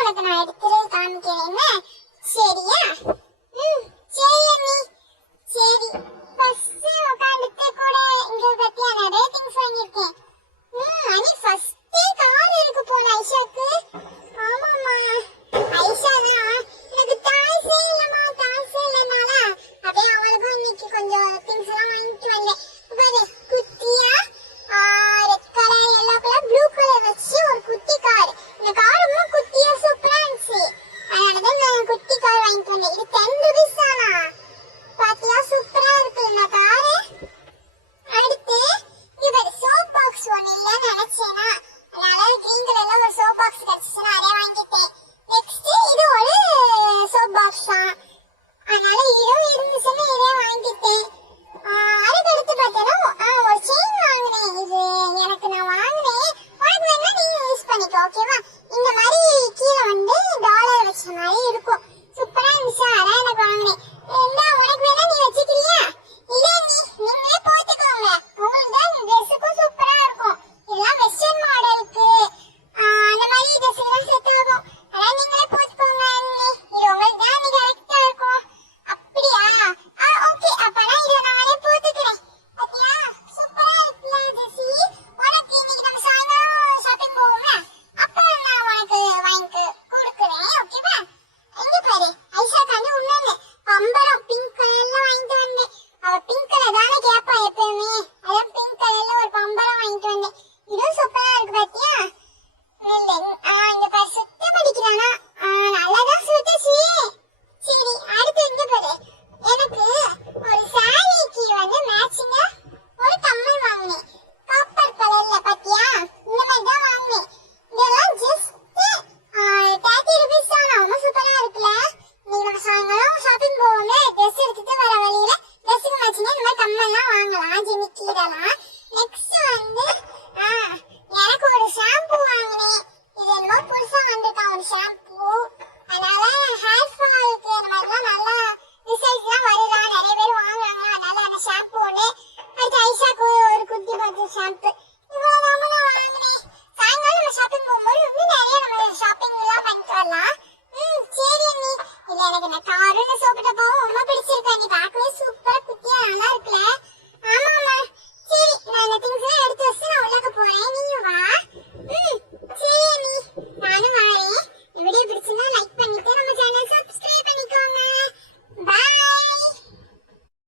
உனக்கு நான் எடுத்துட்டு காமிக்கிறேன். சரியா? சரி அண்ணி. சரி ஃபர்ஸ்ட் உட்காந்துட்டு கூட இங்க பத்தியா நிறைய திங்ஸ் வாங்கியிருக்கேன். அண்ணி ஃபர்ஸ்ட் கார் இருக்கு போல ஐஷாக்கு. ஆமாம்மா ஐஷா தான் எனக்கு டாய்ஸே இல்லம்மா. டாய்ஸே இல்லனால அப்படியே அவளுக்கும் இன்னைக்கு கொஞ்சம் திங்ஸ் எல்லாம் வாங்கிட்டு வந்தேன். பாரு குட்டியா red colour yellow colour blue colour வச்சு ஒரு குட்டி கார். இந்த கார் ரொம்ப குட்டியா சூப்பரா இருந்துச்சு. அதனாலதான் நான் குட்டி கார் வாங்கிட்டு வந்தேன். இது 10 rupees தானா? பாத்தியா சூப்பரா இருக்கு இந்த காரு. அடுத்து இது சோப் பாக்ஸ் ஒண்ணு இல்லன்னு நினைச்சேனா, அதனால கிரீன் கலர்ல ஒரு சோப் பாக்ஸ் கிடைச்சுன்னா அதே வாங்கிட்டேன். நெக்ஸ்ட் இது ஒரு சோப் பாக்ஸ் தான், அதனால இதுவும் இருந்துச்சுன்னு இதே வாங்கிட்டேன். அதுக்கு அடுத்து பார்த்தா ஒரு செயின் வாங்கினேன். இது எனக்கு நான் வாங்கினேன். உனக்கு வேணா நீ யூஸ் பண்ணிக்கோ, ஓகேவா? இந்த மாதிரி கீழே வந்து டாலர் வச்ச மாதிரி இருக்கும். சூப்பரா இருந்துச்சு, அதான் எனக்கு வாங்கினேன். உனக்கு வேணா நீ வச்சுக்கிறியா? இல்ல நீங்களே போட்டுக்கோங்க. உங்களுக்கு தான் இந்த ட்ரெஸ்ஸுக்கும் சூப்பரா இருக்கும். இதெல்லாம் வெஸ்டர்ன் மாடலுக்கு அந்த மாதிரி ட்ரெஸ் எல்லாம் செட் ஆகும். அதான் நீங்களே போட்டுக்கோங்க அண்ணி. இது உங்களுக்கு தான் நீ கரெக்டா இருக்கும். அப்படியா? ஓகே, அப்பனா இதை நானே போட்டுக்கிறேன். பாத்தியா சூப்பரா இருக்குல்ல ஜெசி? உனக்கு இன்னைக்கு நம்ம சாயங்காலம் ஷாப்பிங் போவோம்ல, அப்ப நான் உனக்கு வாங்கி கொடுக்குறேன், ஓகேவா? இங்க பாரு ஐஷாக்காண்டி உண்மைன்னு பம்பரம் பிங்க் கலர்ல வாங்கிட்டு வந்தேன். அவ பிங்க் கலர் தானே கேப்பா எப்பவுமே, அதான் பிங்க் கலர்ல ஒரு பம்பரம் வாங்கிட்டு வந்தேன். இதுவும் சூப்பரா இருக்கு பாத்தியா? இந்த பாரு சுத்த படிக்கிறானா, நல்லாதான் சுத்துச்சு. சரி அடுத்து இங்க பாரு, எனக்கு ஒரு சாரிக்கு வந்து மேட்சிங்கா ஒரு கம்மல் வாங்கினேன். காப்பர் கலர்ல பாத்தியா? இந்த மாதிரி தான் வாங்கினேன். இதெல்லாம் ஜஸ்ட் 30 rupees தான். ரொம்ப சூப்பரா இருக்குல்ல? நீங்க நம்ம சாயங்காலம் ஷாப்பிங் போவோம்ல, ட்ரெஸ் எடுத்துட்டு வர வழியில ட்ரெஸ்ஸுக்கு மேட்சிங்கா இந்த மாதிரி கம்மல்லாம் வாங்கலாம், ஜிமிக்கி இதெல்லாம். நெக்ஸ்ட் வந்து எனக்கு ஒரு ஷாம்பு வாங்கினேன். இது என்னமோ புதுசா வந்திருக்கான் ஒரு ஷாம்பு. அதனால ஹேர் ஃபாலுக்கு இந்த மாதிரிலாம் நல்லா ரிசல்ட்லாம் வருதா, நிறைய பேர் வாங்குறாங்க. அதனால அந்த ஷாம்பு ஒன்று. அடுத்து ஐஷாக்கு ஒரு குட்டி பாட்டில் ஷாம்பு. இவ்வளோதாம நான் வாங்கினேன். சாயங்காலம் நம்ம ஷாப்பிங் போகும்போது இன்னும் நிறைய நம்ம ஷாப்பிங் எல்லாம் பண்ணிட்டு வரலாம். சரி அண்ணி. இல்லை எனக்கு இந்த காரு இந்த சோப்பு டப்பாவும்